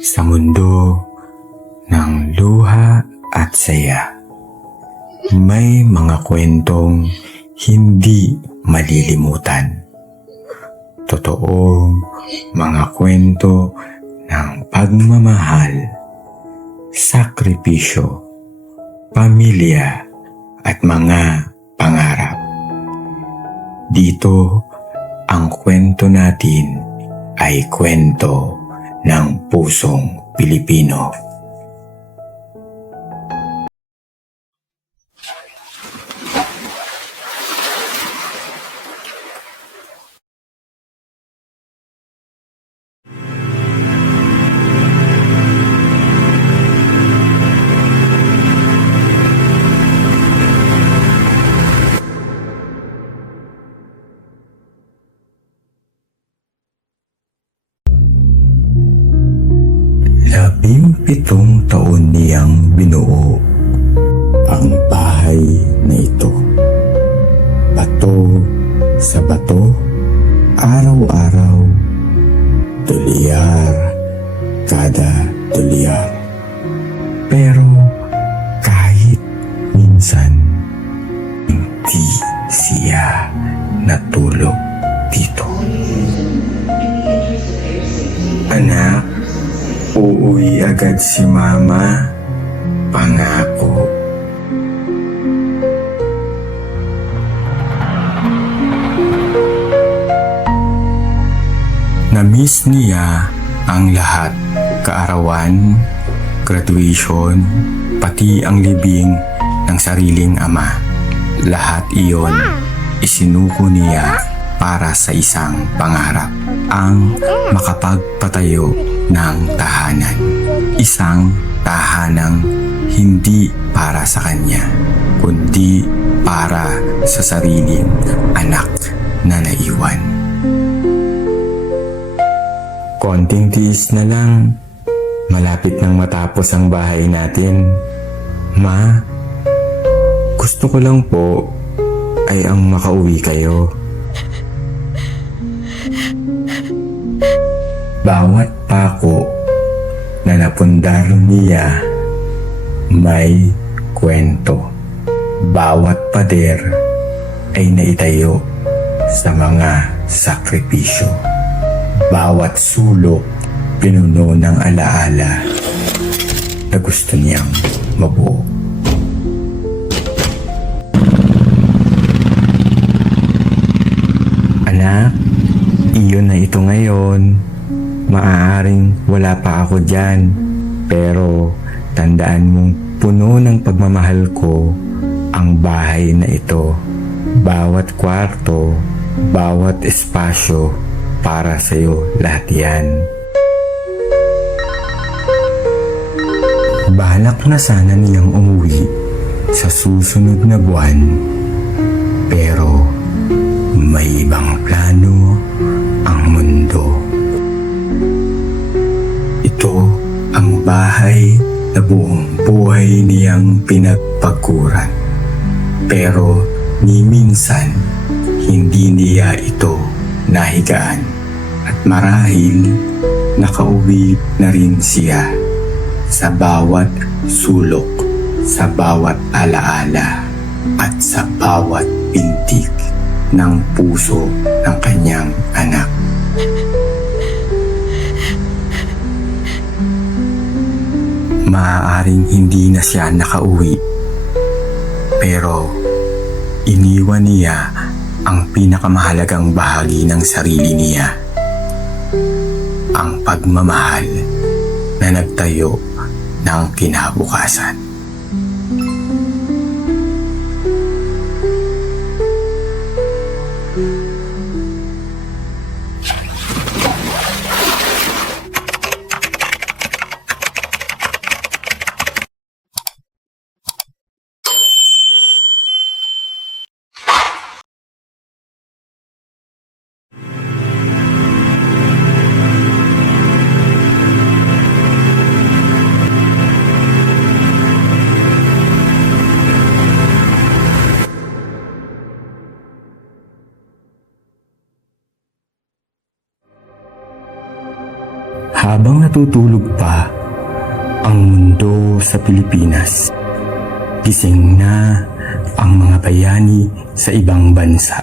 sa mundo ng luha at saya. May mga kwentong hindi malilimutan. Totoong mga kwento ng pagmamahal, sakripisyo, pamilya at mga pangarap. Dito, ang kwento natin ay kwento ng pusong Pilipino. Pitong taon niyang binuo ang bahay na ito. Bato sa bato, araw-araw, dolyar, kada dolyar. Pero kahit minsan, hindi siya natulog agad si mama. Pangako. Na-miss niya ang lahat. Kaarawan, graduation, pati ang libing ng sariling ama. Lahat iyon isinuko niya para sa isang pangarap. Ang makapagpatayo ng tahanan. Isang tahanang hindi para sa kanya, kundi para sa sariling anak na naiwan. Konting tiis na lang. Malapit nang matapos ang bahay natin. Ma, gusto ko lang po ay ang makauwi kayo. Bawat pako na napundar niya may kwento. Bawat pader ay naitayo sa mga sakripisyo. Bawat sulok pinuno ng alaala na gusto niyang mabuo. Anak, iyon na ito ngayon. Maaaring wala pa ako dyan. Pero tandaan mong puno ng pagmamahal ko ang bahay na ito. Bawat kwarto, bawat espasyo para sa'yo lahat yan. Balak na sana niyang umuwi sa susunod na buwan. Pero may ibang plano ang mundo. Bahay na buong buhay niyang pinagpaguran. Pero ni minsan, hindi niya ito nahigaan. At marahil, nakauwi na rin siya sa bawat sulok, sa bawat alaala, at sa bawat pintig ng puso ng kanyang anak. Maaaring hindi na siya nakauwi, pero iniwan niya ang pinakamahalagang bahagi ng sarili niya. Ang pagmamahal na nagtayo ng kinabukasan. Natutulog pa ang mundo sa Pilipinas. Gising na ang mga bayani sa ibang bansa.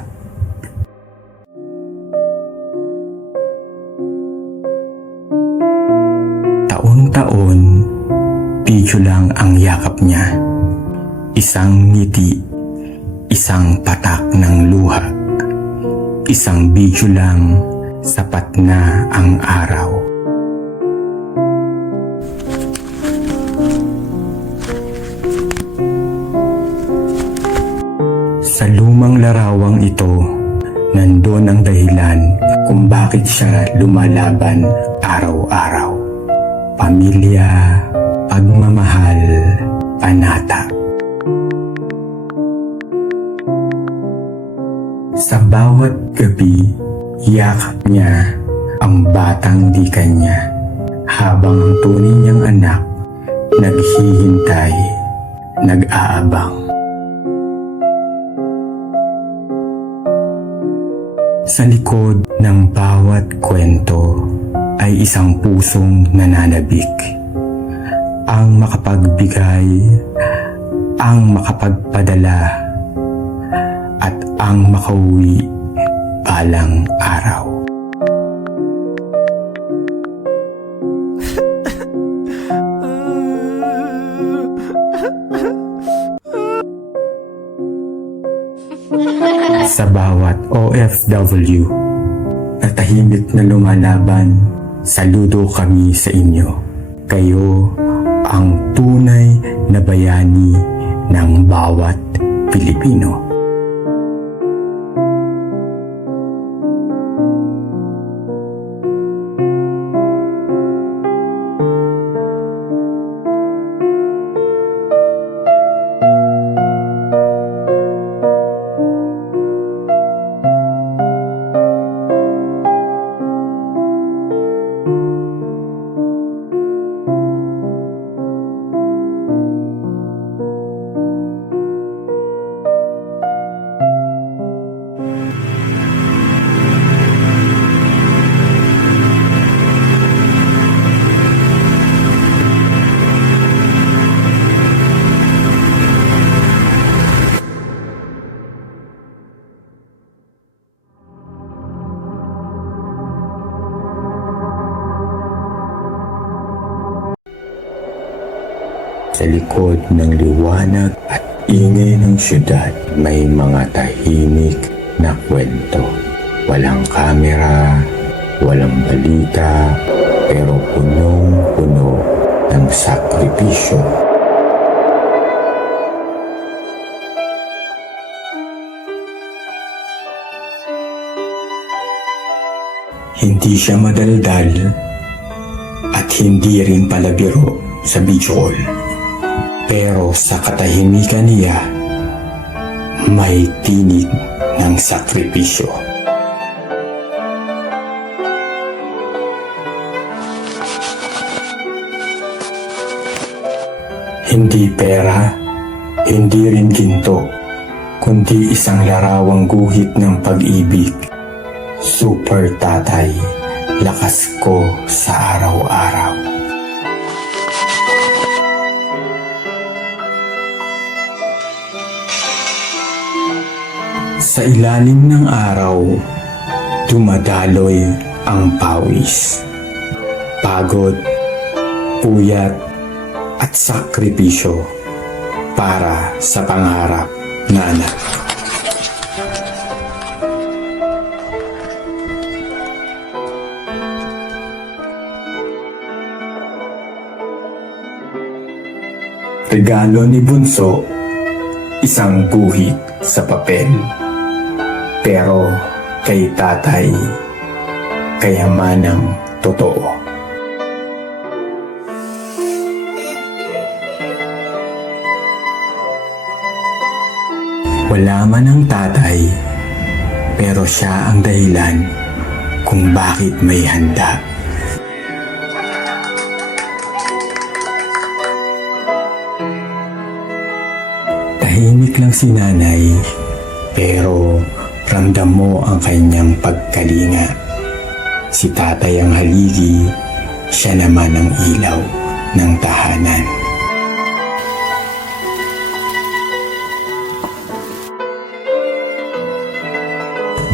Taon-taon, video lang ang yakap niya. Isang ngiti, isang patak ng luha. Isang video lang, sapat na ang araw. Sa lumang larawang ito, nandun ang dahilan kung bakit siya lumalaban araw-araw. Pamilya, pagmamahal, panata. Sa bawat gabi, yakap niya ang batang di kanya habang ang tunay niyang anak naghihintay, nag-aabang. Sa likod ng bawat kwento ay isang pusong nananabik. Ang makapagbigay, ang makapagpadala, at ang makauwi balang araw. Sa bawat OFW na tahimik na lumalaban, saludo kami sa inyo. Kayo ang tunay na bayani ng bawat Pilipino. Likod ng liwanag at ingay ng syudad, may mga tahimik na kwento. Walang kamera, walang balita, pero punong-puno ng sakripisyo. Hindi siya madaldal at hindi rin palabiro sa video call. Pero sa katahimikan niya, may tinig ng sakripisyo. Hindi pera, hindi rin ginto, kundi isang larawang guhit ng pag-ibig. Super tatay, lakas ko sa araw-araw. Sa ilalim ng araw, dumadaloy ang pawis. Pagod, puyat, at sakripisyo para sa pangarap na anak. Regalo ni Bunso, isang guhit sa papel. Pero kay tatay, kayamanang totoo. Wala man ang tatay, pero siya ang dahilan kung bakit may handa. Tahimik lang si nanay, pero ramdam mo ang kanyang pagkalinga. Si tatay ang haligi, siya naman ang ilaw ng tahanan.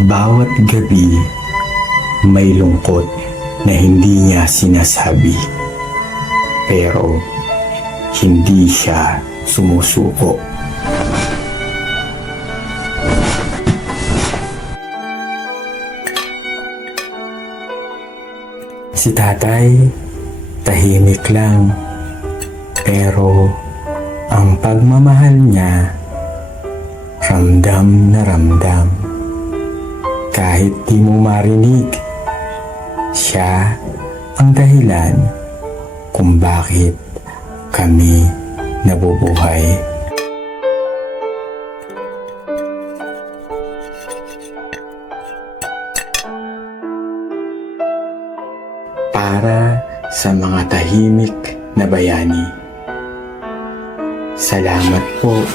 Bawat gabi, may lungkot na hindi niya sinasabi. Pero, hindi siya sumusuko. Si tatay, tahimik lang. Pero, ang pagmamahal niya, ramdam na ramdam. Kahit di mo marinig, siya ang dahilan kung bakit kami nabubuhay. Sa mga tahimik na bayani. Salamat po,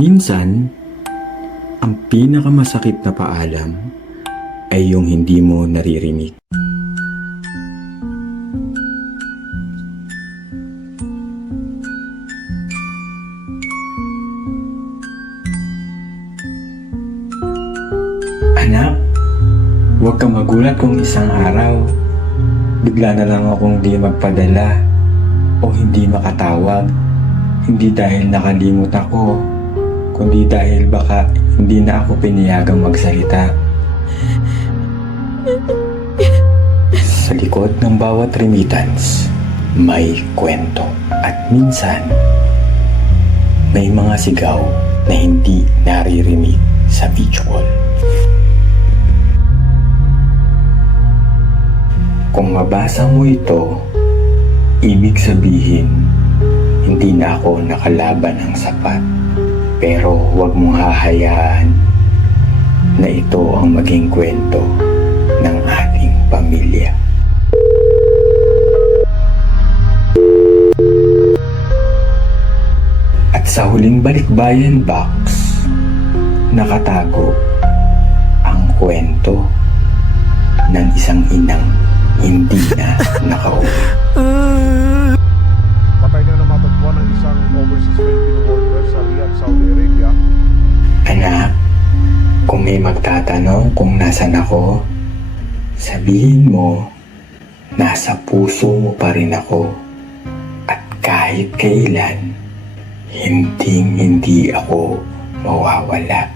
Minsan, ang pinakamasakit na paalam ay yung hindi mo naririnig. Anak, huwag ka magulat kung isang araw bigla na lang akong di magpadala o hindi makatawag. Hindi dahil nakalimot ako, kundi dahil baka hindi na ako piniyagang magsalita. Sa likod ng bawat remittance, may kwento. At minsan, may mga sigaw na hindi naririnig sa call. Kung mabasa mo ito, ibig sabihin, hindi na ako nakalaban ng sapat. Pero huwag mong hahayaan na ito ang maging kwento ng ating pamilya. At sa huling balikbayan box, nakatago ang kwento ng isang inang hindi na nakauwi. may magtatanong kung nasan ako, sabihin mo, nasa puso mo pa rin ako. At kahit kailan, hindi hindi ako mawawala.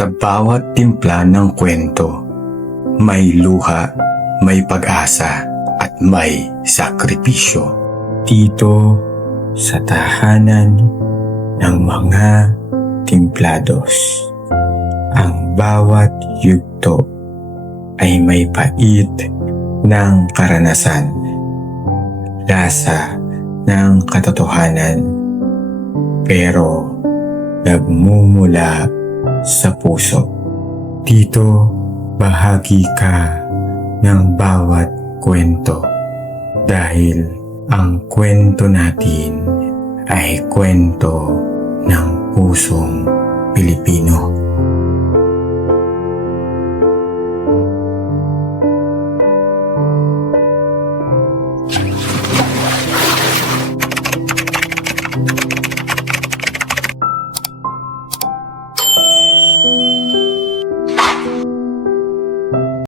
Sa bawat timpla ng kwento, may luha, may pag-asa, at may sakripisyo. Dito sa tahanan ng mga timplados, ang bawat yugto ay may pait ng karanasan, lasa ng katotohanan, pero nagmumula sa puso. Dito, bahagi ka ng bawat kwento dahil ang kwento natin ay kwento ng pusong Pilipino.